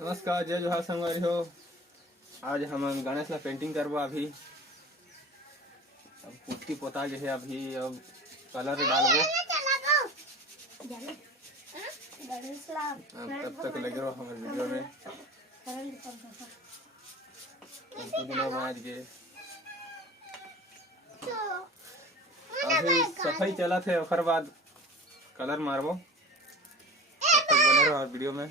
नमस्कार, जय जोहार संगवारी हो। आज हम गणेश ला पेंटिंग करबो। अभी अब पुट्टी पोता गे है। अभी अब कलर डालबो। तब तक लगे रहो हमारे वीडियो में। पुदीना बाज गे अभी सफाई चला थे, ओकर बाद कलर मारबो। तब तक बने रहो वीडियो में।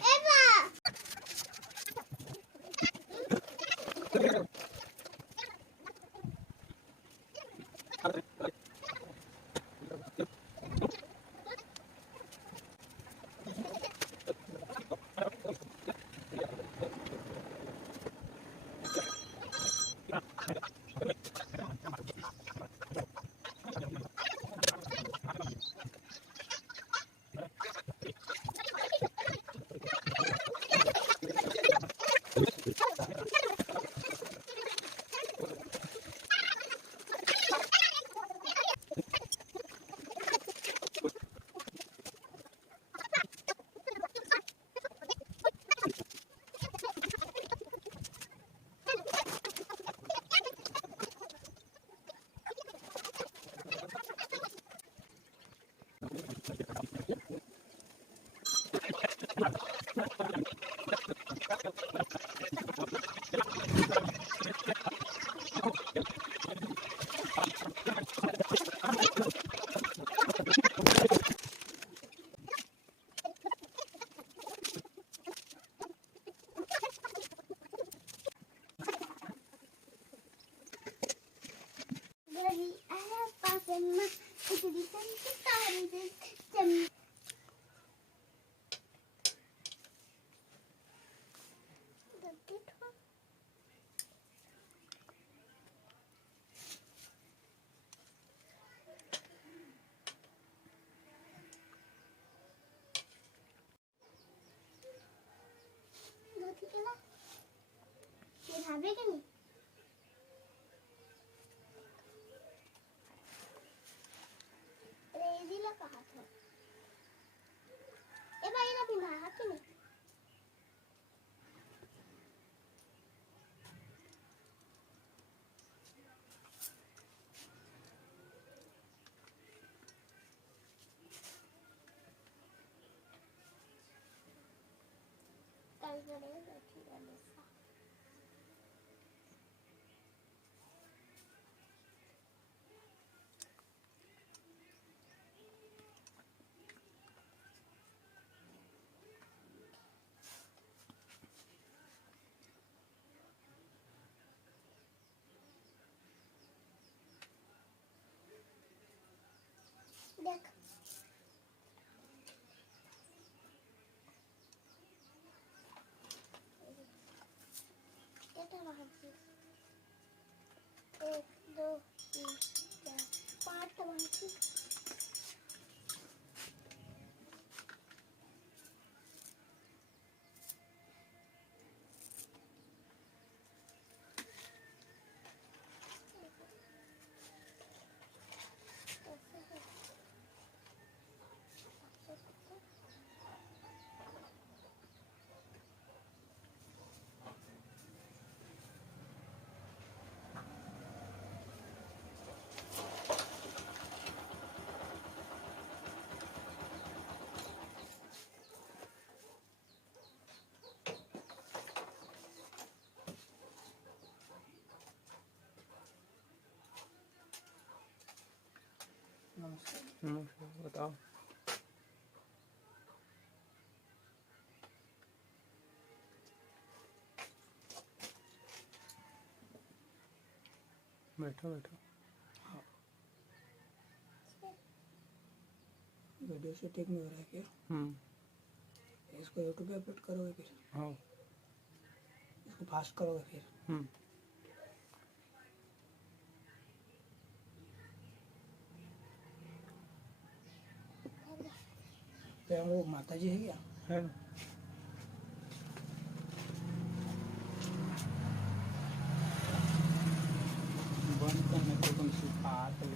देख कितना बाकी 1 2 3 4 5 बाकी बताओ। बैठो बैठो। वीडियो शूटिंग में हो रहा है क्या? इसको यूट्यूब पे अपलोड करोगे फिर? हाँ। इसको फास्ट करोगे फिर? क्या वो माता जी है क्या? है। बंद करने को कौन सी बात है?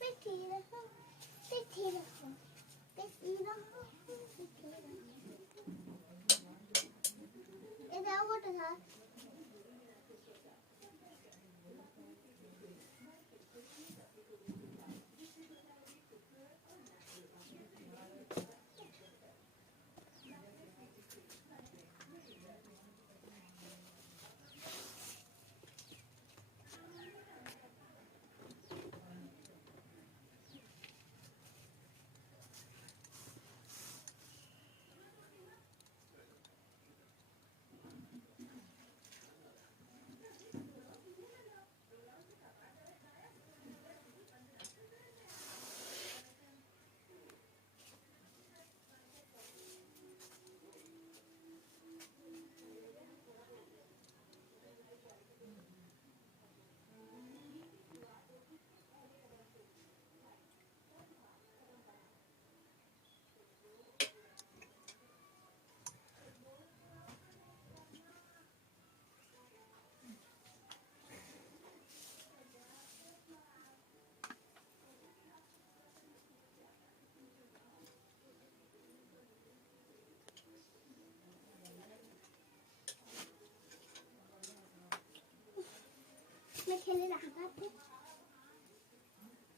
पिठी रहो, पिठी रहो, पिठी रहो, पिठी रहो। ये क्या बोलता था? मैं खेले रहा था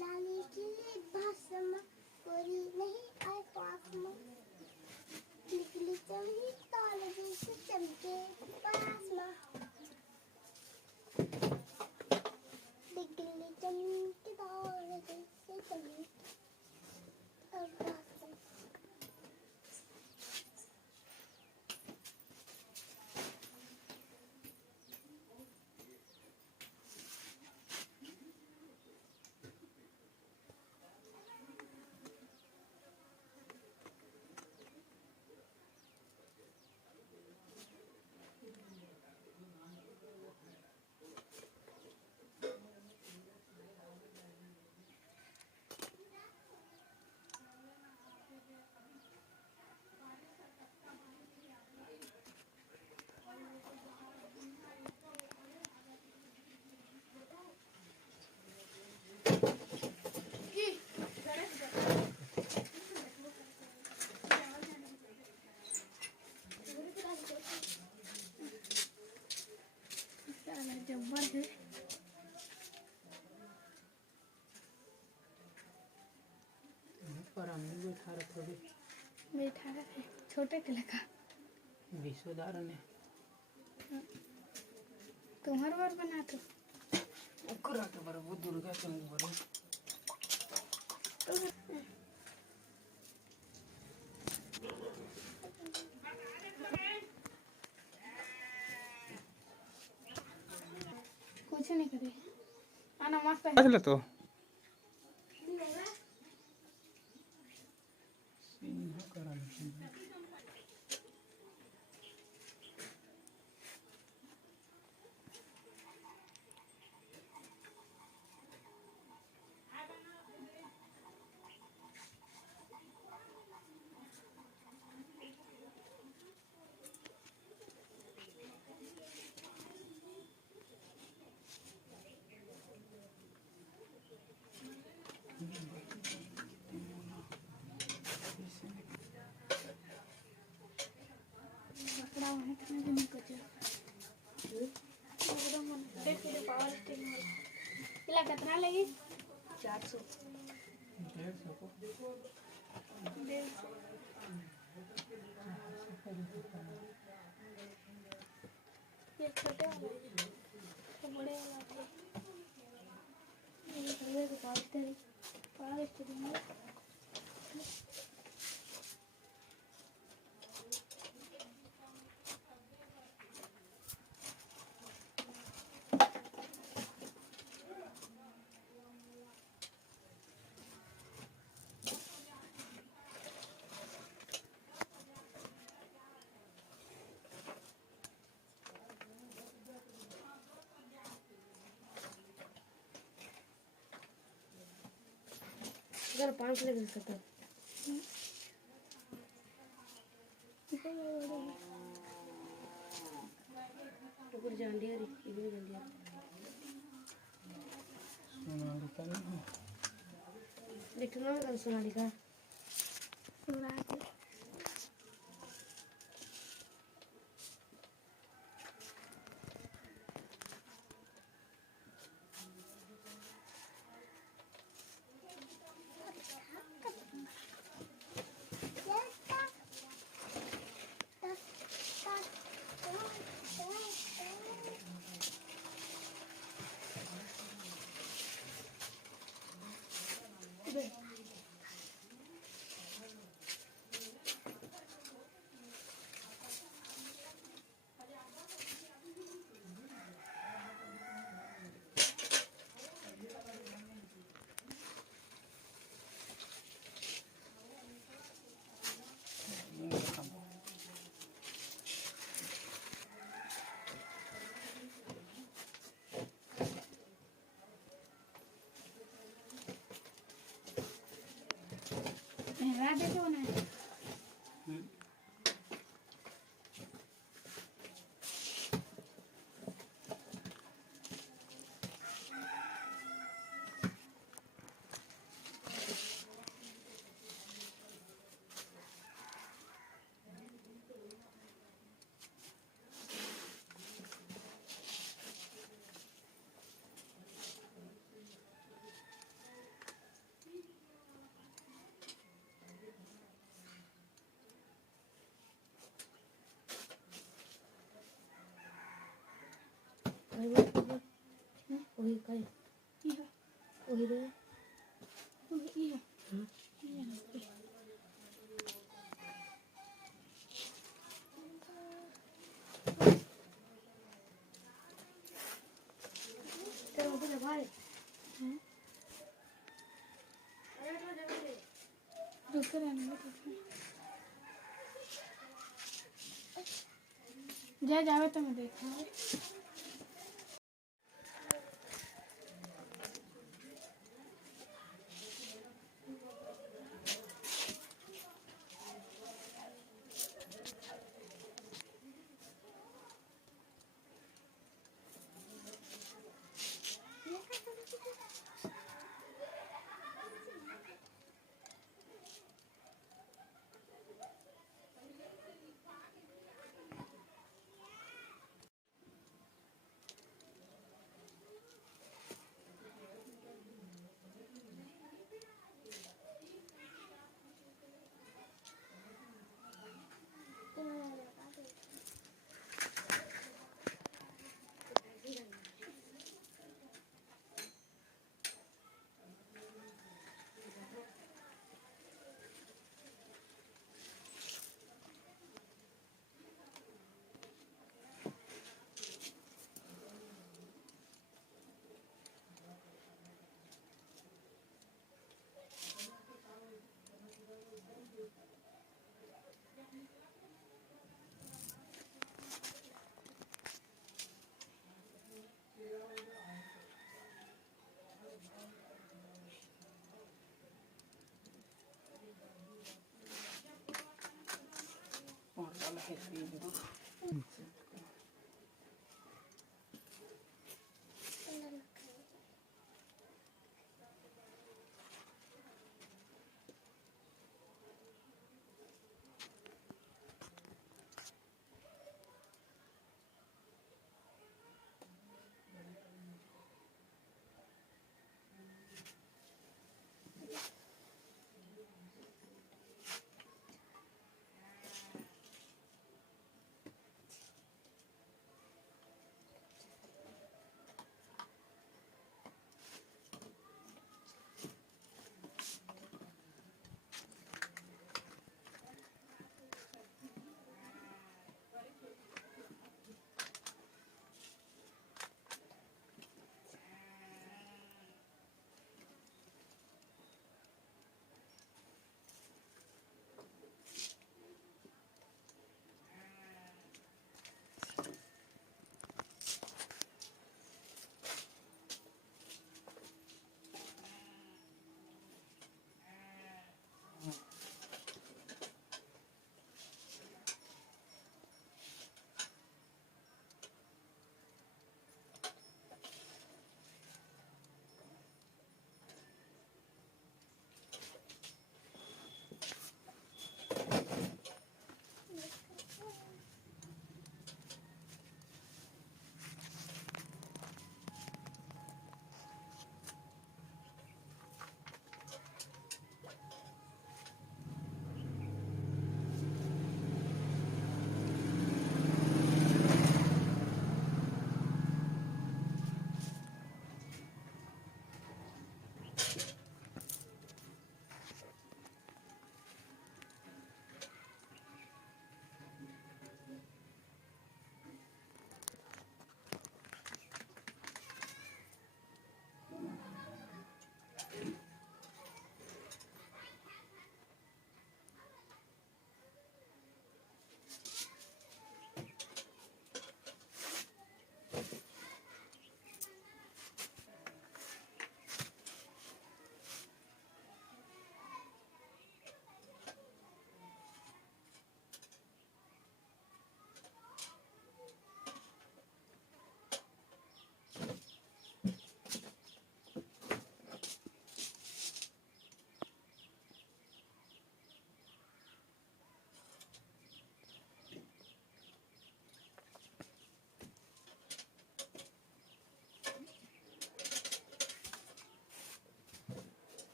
लाली की भाषम कोरी नहीं आए पास में निकली चमकी ताले जैसे चमके पास में निकली चमकी ताले जैसे चमके पास में जब्बर है पर हम बैठा रहे थोड़ी बैठा रहे छोटे के लगा विश्वदार ने तुम्हार बार बना तो ओकरा के बारे वो दुर्गा के बारे कुछ नहीं करे आना मस्त है चलो तो सिंह करा बकरा होने के लिए नहीं कुछ एकदम देख के पावर स्टिंग वाला इला कितना लगी 400 150 को 150 ये छोटे वाला है तो बड़े वाला है ये बड़े के पावर स्टिंग अगर 5 ले सकता तो कुछ जान दिया रे इधर जान दिया सोना लिखा नहीं देखना मैं कल सोनालिका राधे कौन है वही कल वही रे तेरे को तो भाई दूसरे जा जावे तो मैं देखूंगा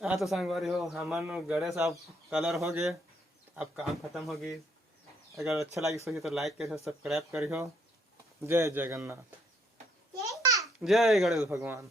हाँ तो संगवारी हो हमन गणेश अब कलर हो गए, अब काम खत्म हो गई। अगर अच्छा लगी सही तो लाइक करियो, सब्सक्राइब करियो। जय जगन्नाथ, जय जय गणेश भगवान।